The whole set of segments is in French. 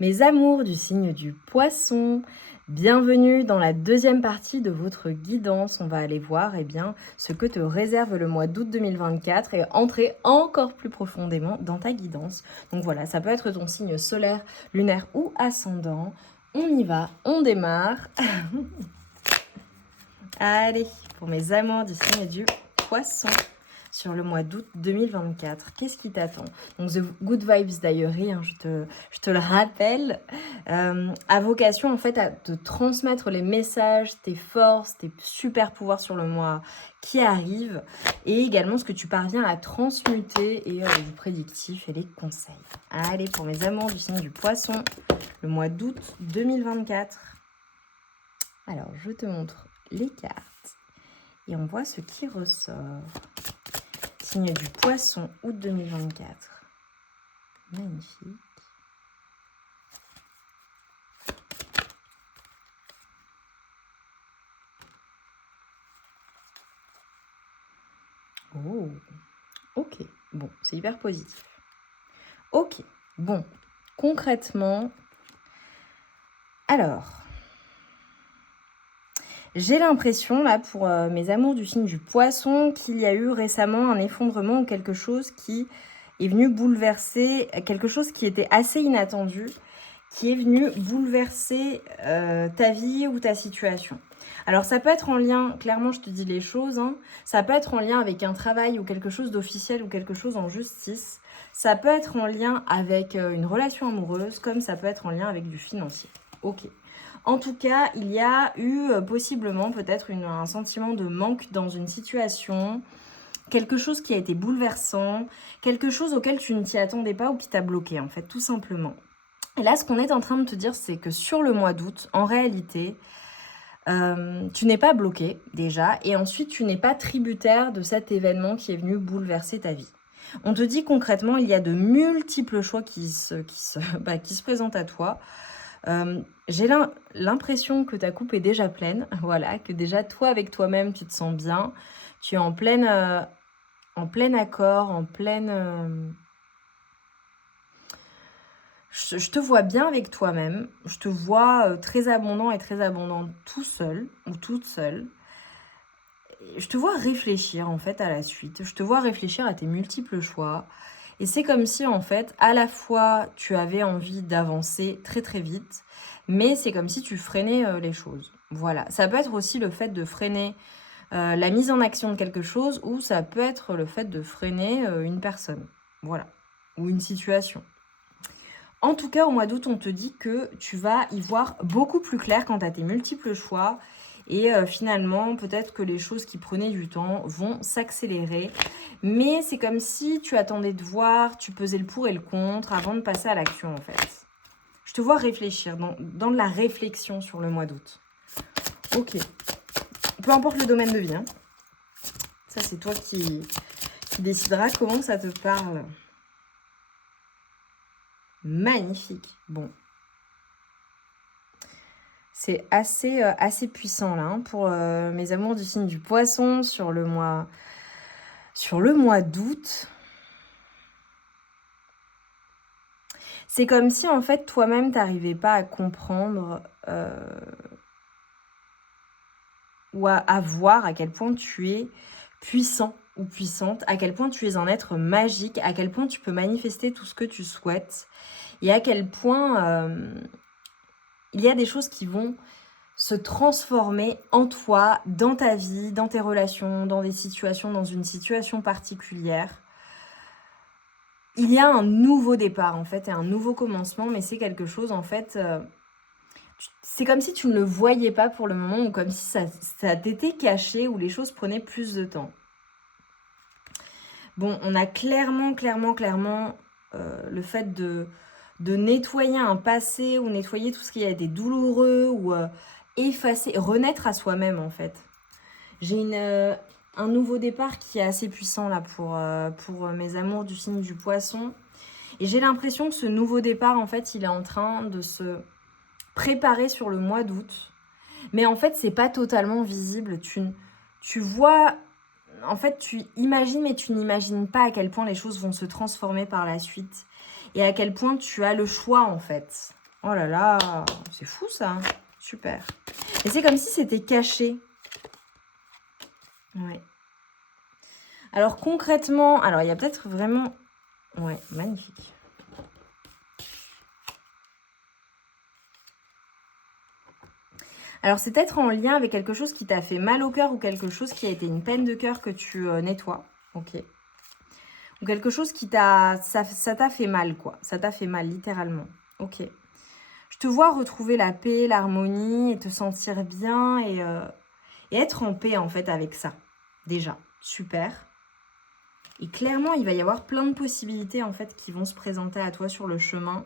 Mes amours du signe du Poisson, bienvenue dans la deuxième partie de votre guidance. On va aller voir ce que te réserve le mois d'août 2024 et entrer encore plus profondément dans ta guidance. Donc voilà, ça peut être ton signe solaire, lunaire ou ascendant. On y va, on démarre. Allez, pour mes amours du signe du Poisson. Sur le mois d'août 2024. Qu'est-ce qui t'attend? Donc, The Good Vibes Diary, je te le rappelle, a vocation en fait à te transmettre les messages, tes forces, tes super pouvoirs sur le mois qui arrive et également ce que tu parviens à transmuter et du prédictif et les conseils. Allez, pour mes amours du signe du Poisson, le mois d'août 2024. Alors, je te montre les cartes et on voit ce qui ressort. Signe du Poisson, août 2024. Magnifique. Oh, ok. Bon, c'est hyper positif. Ok, bon. Concrètement, alors, j'ai l'impression, là, pour mes amours du signe du Poisson, qu'il y a eu récemment un effondrement ou quelque chose qui est venu bouleverser, quelque chose qui était assez inattendu, qui est venu bouleverser ta vie ou ta situation. Alors, ça peut être en lien, clairement, je te dis les choses, hein, ça peut être en lien avec un travail ou quelque chose d'officiel ou quelque chose en justice. Ça peut être en lien avec une relation amoureuse, comme ça peut être en lien avec du financier. Ok. En tout cas, il y a eu possiblement peut-être un sentiment de manque dans une situation, quelque chose qui a été bouleversant, quelque chose auquel tu ne t'y attendais pas ou qui t'a bloqué en fait, tout simplement. Et là, ce qu'on est en train de te dire, c'est que sur le mois d'août, en réalité, tu n'es pas bloqué déjà et ensuite, tu n'es pas tributaire de cet événement qui est venu bouleverser ta vie. On te dit concrètement, il y a de multiples choix qui se présentent à toi. J'ai l'impression que ta coupe est déjà pleine, voilà, que déjà toi avec toi-même tu te sens bien, tu es en plein accord, je te vois bien avec toi-même, je te vois très abondant et très abondante tout seul ou toute seule. Je te vois réfléchir en fait à la suite, je te vois réfléchir à tes multiples choix. Et c'est comme si en fait, à la fois, tu avais envie d'avancer très très vite, mais c'est comme si tu freinais les choses. Voilà. Ça peut être aussi le fait de freiner la mise en action de quelque chose, ou ça peut être le fait de freiner une personne. Voilà. Ou une situation. En tout cas, au mois d'août, on te dit que tu vas y voir beaucoup plus clair quant à tes multiples choix. Et finalement, peut-être que les choses qui prenaient du temps vont s'accélérer. Mais c'est comme si tu attendais de voir, tu pesais le pour et le contre avant de passer à l'action en fait. Je te vois réfléchir, dans de la réflexion sur le mois d'août. Ok. Peu importe le domaine de vie. Hein. Ça, c'est toi qui décideras comment ça te parle. Magnifique. Bon. C'est assez puissant là hein, pour mes amours du signe du Poisson sur le mois d'août. C'est comme si en fait toi-même t'arrivais pas à comprendre ou à voir à quel point tu es puissant ou puissante, à quel point tu es un être magique, à quel point tu peux manifester tout ce que tu souhaites et à quel point il y a des choses qui vont se transformer en toi, dans ta vie, dans tes relations, dans des situations, dans une situation particulière. Il y a un nouveau départ en fait et un nouveau commencement, mais c'est quelque chose en fait, c'est comme si tu ne le voyais pas pour le moment ou comme si ça t'était caché ou les choses prenaient plus de temps. Bon, on a clairement le fait de nettoyer un passé ou nettoyer tout ce qui a été douloureux ou effacer, renaître à soi-même en fait. J'ai un nouveau départ qui est assez puissant là pour mes amours du signe du Poisson. Et j'ai l'impression que ce nouveau départ, en fait, il est en train de se préparer sur le mois d'août. Mais en fait, c'est pas totalement visible. Tu vois, en fait, tu imagines, mais tu n'imagines pas à quel point les choses vont se transformer par la suite. Et à quel point tu as le choix, en fait. Oh là là, c'est fou ça. Super. Et c'est comme si c'était caché. Ouais. Alors concrètement, alors il y a peut-être vraiment... Ouais, magnifique. Alors c'est peut-être en lien avec quelque chose qui t'a fait mal au cœur ou quelque chose qui a été une peine de cœur que tu nettoies. Ok. Ou quelque chose qui t'a... Ça t'a fait mal, quoi. Ça t'a fait mal, littéralement. Ok. Je te vois retrouver la paix, l'harmonie et te sentir bien et être en paix, en fait, avec ça. Déjà. Super. Et clairement, il va y avoir plein de possibilités, en fait, qui vont se présenter à toi sur le chemin.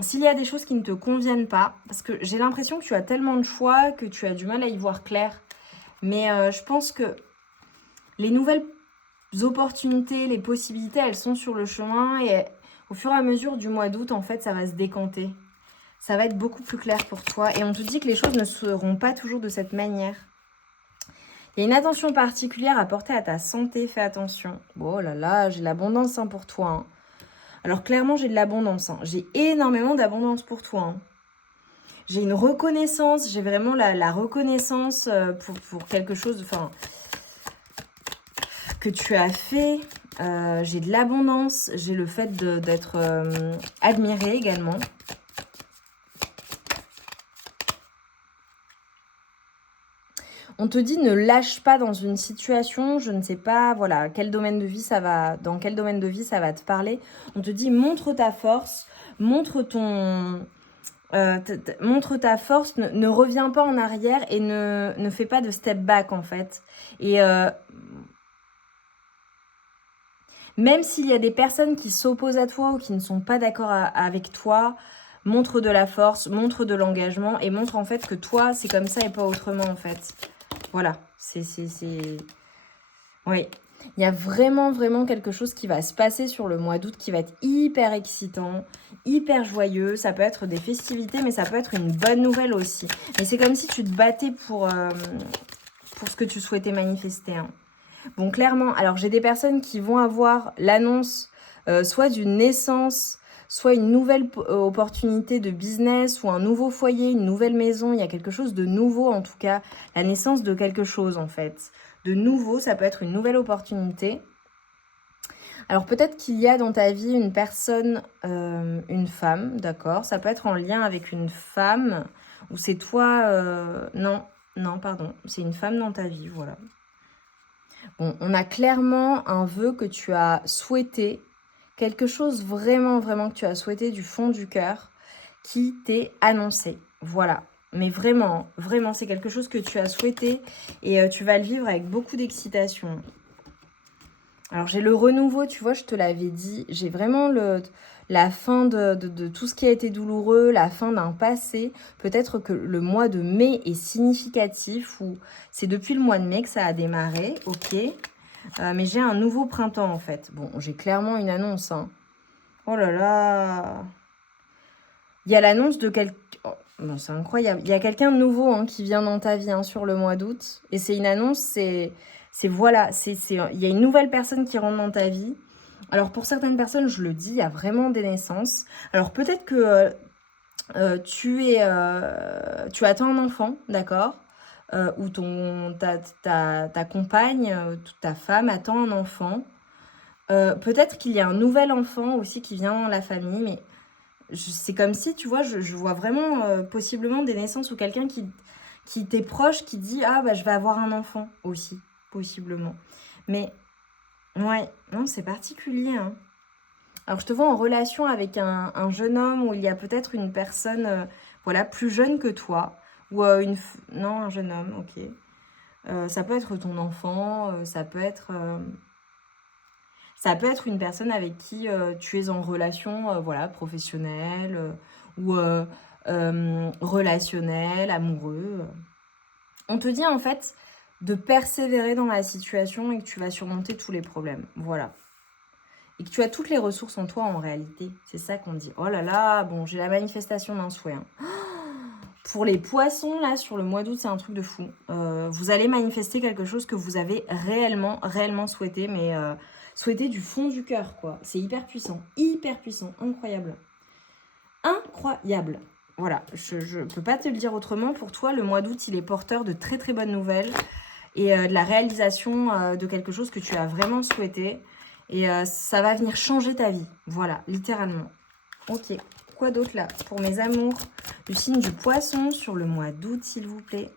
S'il y a des choses qui ne te conviennent pas, parce que j'ai l'impression que tu as tellement de choix que tu as du mal à y voir clair. Mais je pense que les nouvelles opportunités, les possibilités, elles sont sur le chemin et au fur et à mesure du mois d'août, en fait, ça va se décanter. Ça va être beaucoup plus clair pour toi. Et on te dit que les choses ne seront pas toujours de cette manière. Il y a une attention particulière à porter à ta santé, fais attention. Oh là là, j'ai de l'abondance pour toi. Hein. Alors clairement, j'ai de l'abondance. Hein. J'ai énormément d'abondance pour toi. Hein. J'ai une reconnaissance, j'ai vraiment la reconnaissance pour quelque chose que tu as fait. J'ai de l'abondance, j'ai le fait d'être admirée également. On te dit ne lâche pas dans une situation, je ne sais pas, voilà, quel domaine de vie ça va, dans quel domaine de vie ça va te parler. On te dit montre ta force, montre montre ta force, ne reviens pas en arrière et ne fais pas de step back en fait. Et même s'il y a des personnes qui s'opposent à toi ou qui ne sont pas d'accord avec toi, montre de la force, montre de l'engagement et montre en fait que toi c'est comme ça et pas autrement en fait. Voilà, oui, il y a vraiment, vraiment quelque chose qui va se passer sur le mois d'août qui va être hyper excitant, hyper joyeux. Ça peut être des festivités, mais ça peut être une bonne nouvelle aussi. Mais c'est comme si tu te battais pour ce que tu souhaitais manifester. Hein. Bon, clairement, alors j'ai des personnes qui vont avoir l'annonce soit d'une naissance, soit une nouvelle opportunité de business ou un nouveau foyer, une nouvelle maison. Il y a quelque chose de nouveau en tout cas, la naissance de quelque chose en fait. De nouveau, ça peut être une nouvelle opportunité. Alors peut-être qu'il y a dans ta vie une personne, une femme, d'accord. Ça peut être en lien avec une femme ou c'est toi... non, pardon, c'est une femme dans ta vie, voilà. Bon, on a clairement un vœu que tu as souhaité, quelque chose vraiment, vraiment que tu as souhaité du fond du cœur, qui t'est annoncé. Voilà. Mais vraiment, vraiment, c'est quelque chose que tu as souhaité et tu vas le vivre avec beaucoup d'excitation. Alors, j'ai le renouveau, tu vois, je te l'avais dit. J'ai vraiment la fin de tout ce qui a été douloureux, la fin d'un passé. Peut-être que le mois de mai est significatif ou c'est depuis le mois de mai que ça a démarré, ok. Mais j'ai un nouveau printemps, en fait. Bon, j'ai clairement une annonce. Hein. Oh là là. Il y a l'annonce de quelqu'un... Oh, non, c'est incroyable. Il y a quelqu'un de nouveau hein, qui vient dans ta vie hein, sur le mois d'août. Et c'est une annonce, voilà, il y a une nouvelle personne qui rentre dans ta vie. Alors pour certaines personnes, je le dis, il y a vraiment des naissances. Alors peut-être que tu attends un enfant, d'accord ou ta compagne, ta femme attend un enfant. Peut-être qu'il y a un nouvel enfant aussi qui vient dans la famille, mais c'est comme si, tu vois, je vois vraiment possiblement des naissances ou quelqu'un qui t'est proche, qui dit « Ah, bah, je vais avoir un enfant aussi, possiblement. » Mais, ouais, non, c'est particulier. Hein. Alors, je te vois en relation avec un jeune homme où il y a peut-être une personne, voilà, plus jeune que toi. Ou non, un jeune homme, ok. Ça peut être ton enfant, ça peut être une personne avec qui tu es en relation voilà, professionnelle ou relationnelle, amoureux. On te dit en fait de persévérer dans la situation et que tu vas surmonter tous les problèmes. Voilà. Et que tu as toutes les ressources en toi en réalité. C'est ça qu'on dit. Oh là là, bon, j'ai la manifestation d'un souhait. Hein. Pour les poissons, là, sur le mois d'août, c'est un truc de fou. Vous allez manifester quelque chose que vous avez réellement, réellement souhaité, mais souhaité du fond du cœur, quoi. C'est hyper puissant, incroyable. incroyable. Voilà, je peux pas te le dire autrement. Pour toi, le mois d'août, il est porteur de très très bonnes nouvelles et de la réalisation de quelque chose que tu as vraiment souhaité. Et ça va venir changer ta vie. Voilà, littéralement. Ok, quoi d'autre là pour mes amours du signe du poisson sur le mois d'août, s'il vous plaît.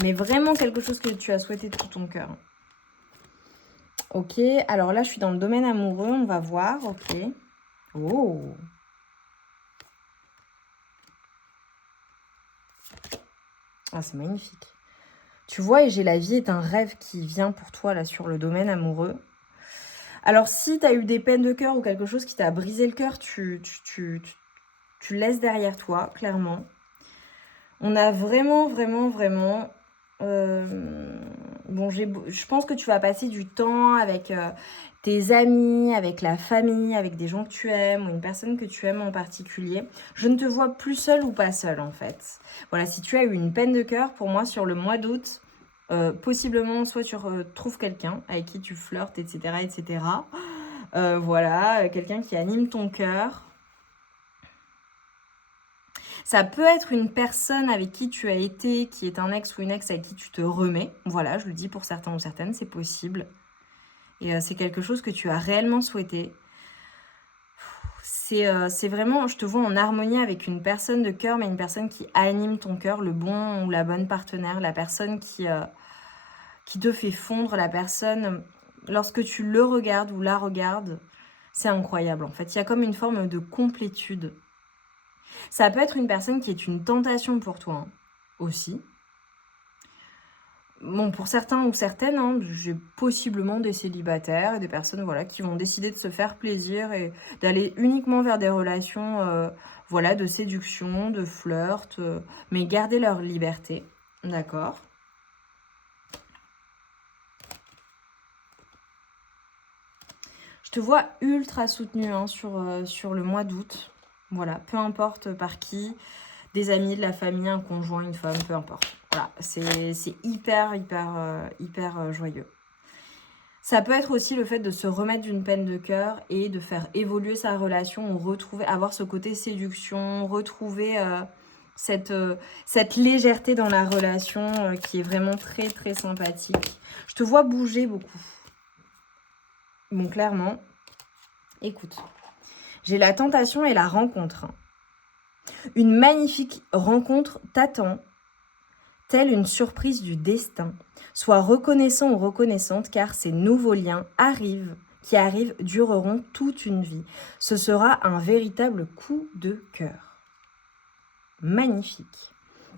Mais vraiment quelque chose que tu as souhaité de tout ton cœur. Ok, alors là, je suis dans le domaine amoureux. On va voir, ok. Oh! Ah, c'est magnifique. Tu vois, et j'ai la vie est un rêve qui vient pour toi là sur le domaine amoureux. Alors, si tu as eu des peines de cœur ou quelque chose qui t'a brisé le cœur, tu laisses derrière toi, clairement. On a vraiment... Bon, je pense que tu vas passer du temps avec tes amis, avec la famille, avec des gens que tu aimes ou une personne que tu aimes en particulier. Je ne te vois plus seule ou pas seule en fait. Voilà, si tu as eu une peine de cœur, pour moi, sur le mois d'août, possiblement, soit tu retrouves quelqu'un avec qui tu flirtes, etc., etc. Voilà, quelqu'un qui anime ton cœur. Ça peut être une personne avec qui tu as été, qui est un ex ou une ex avec qui tu te remets. Voilà, je le dis pour certains ou certaines, c'est possible. Et c'est quelque chose que tu as réellement souhaité. C'est vraiment, je te vois en harmonie avec une personne de cœur, mais une personne qui anime ton cœur, le bon ou la bonne partenaire, la personne qui te fait fondre, la personne, lorsque tu le regardes ou la regardes, c'est incroyable en fait. Il y a comme une forme de complétude. Ça peut être une personne qui est une tentation pour toi aussi. Bon, pour certains ou certaines, hein, j'ai possiblement des célibataires, des personnes voilà, qui vont décider de se faire plaisir et d'aller uniquement vers des relations voilà, de séduction, de flirt, mais garder leur liberté. D'accord. Je te vois ultra soutenue hein, sur le mois d'août. Voilà, peu importe par qui, des amis, de la famille, un conjoint, une femme, peu importe. Voilà, c'est hyper joyeux. Ça peut être aussi le fait de se remettre d'une peine de cœur et de faire évoluer sa relation ou retrouver, avoir ce côté séduction, retrouver cette légèreté dans la relation qui est vraiment très très sympathique. Je te vois bouger beaucoup. Bon, clairement, écoute, j'ai la tentation et la rencontre. Une magnifique rencontre t'attend, telle une surprise du destin. Sois reconnaissant ou reconnaissante car ces nouveaux liens qui arrivent dureront toute une vie. Ce sera un véritable coup de cœur. Magnifique.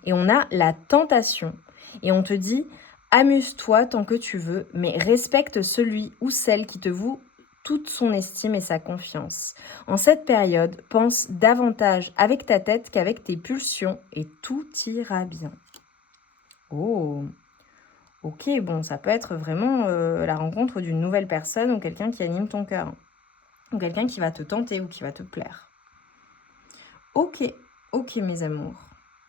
Et on a la tentation. Et on te dit, amuse-toi tant que tu veux, mais respecte celui ou celle qui te voue toute son estime et sa confiance. En cette période, pense davantage avec ta tête qu'avec tes pulsions et tout ira bien. Oh, ok, bon, ça peut être vraiment la rencontre d'une nouvelle personne ou quelqu'un qui anime ton cœur. Ou quelqu'un qui va te tenter ou qui va te plaire. Ok, mes amours.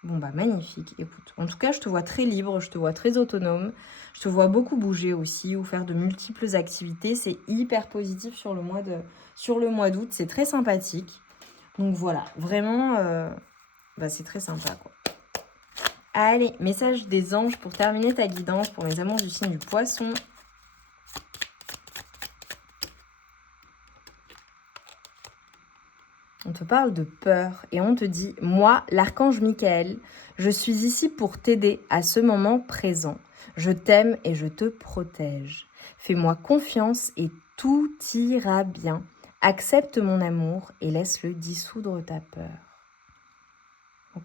Bon, bah magnifique, écoute. En tout cas, je te vois très libre, je te vois très autonome. Je te vois beaucoup bouger aussi ou faire de multiples activités. C'est hyper positif sur le mois d'août. C'est très sympathique. Donc voilà, vraiment, c'est très sympa, quoi. Allez, message des anges pour terminer ta guidance pour mes amours du signe du poisson. On te parle de peur et on te dit « Moi, l'archange Michael, je suis ici pour t'aider à ce moment présent. Je t'aime et je te protège. Fais-moi confiance et tout ira bien. Accepte mon amour et laisse-le dissoudre ta peur. » Ok.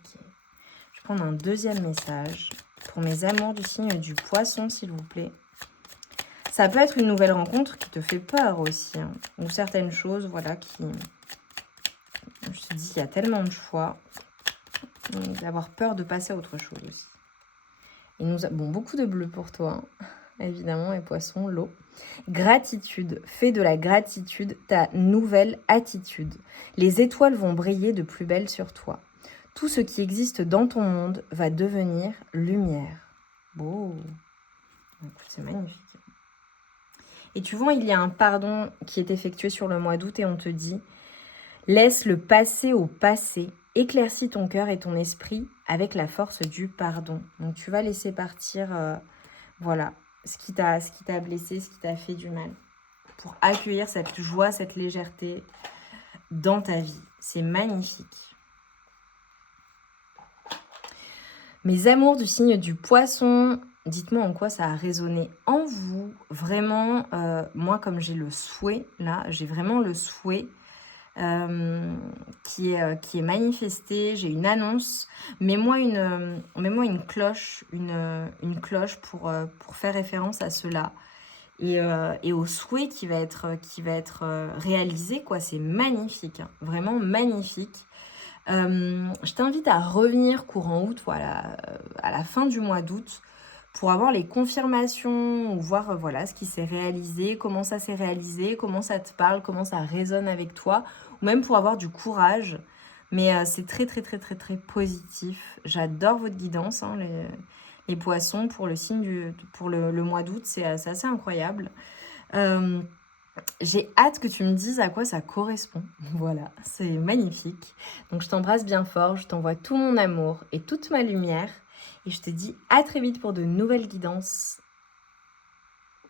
Je vais prendre un deuxième message pour mes amours du signe du poisson, s'il vous plaît. Ça peut être une nouvelle rencontre qui te fait peur aussi, hein, ou certaines choses, voilà, qui... Je te dis, il y a tellement de choix, d'avoir peur de passer à autre chose aussi. Et beaucoup de bleu pour toi, hein, évidemment, et poisson, l'eau. Gratitude, fais de la gratitude ta nouvelle attitude. Les étoiles vont briller de plus belle sur toi. Tout ce qui existe dans ton monde va devenir lumière. Beau. Écoute, c'est magnifique. Et tu vois, il y a un pardon qui est effectué sur le mois d'août et on te dit Laisse le passé au passé. Éclaircis ton cœur et ton esprit avec la force du pardon. Donc tu vas laisser partir, voilà, ce qui t'a blessé, ce qui t'a fait du mal. Pour accueillir cette joie, cette légèreté dans ta vie. C'est magnifique. Mes amours du signe du poisson, dites-moi en quoi ça a résonné en vous. Vraiment, moi comme j'ai le souhait, là, j'ai vraiment le souhait qui est manifesté. J'ai une annonce. Mets-moi une cloche, une cloche pour faire référence à cela. Et au souhait qui va être réalisé, quoi. C'est magnifique, hein, vraiment magnifique. Je t'invite à revenir courant août, voilà, à la fin du mois d'août, pour avoir les confirmations ou voir voilà, ce qui s'est réalisé, comment ça s'est réalisé, comment ça te parle, comment ça résonne avec toi, ou même pour avoir du courage. Mais c'est très, très, très, très, très positif. J'adore votre guidance, hein, les poissons, pour le signe pour le mois d'août, c'est assez incroyable. J'ai hâte que tu me dises à quoi ça correspond. Voilà, c'est magnifique. Donc je t'embrasse bien fort, je t'envoie tout mon amour et toute ma lumière. Et je te dis à très vite pour de nouvelles guidances.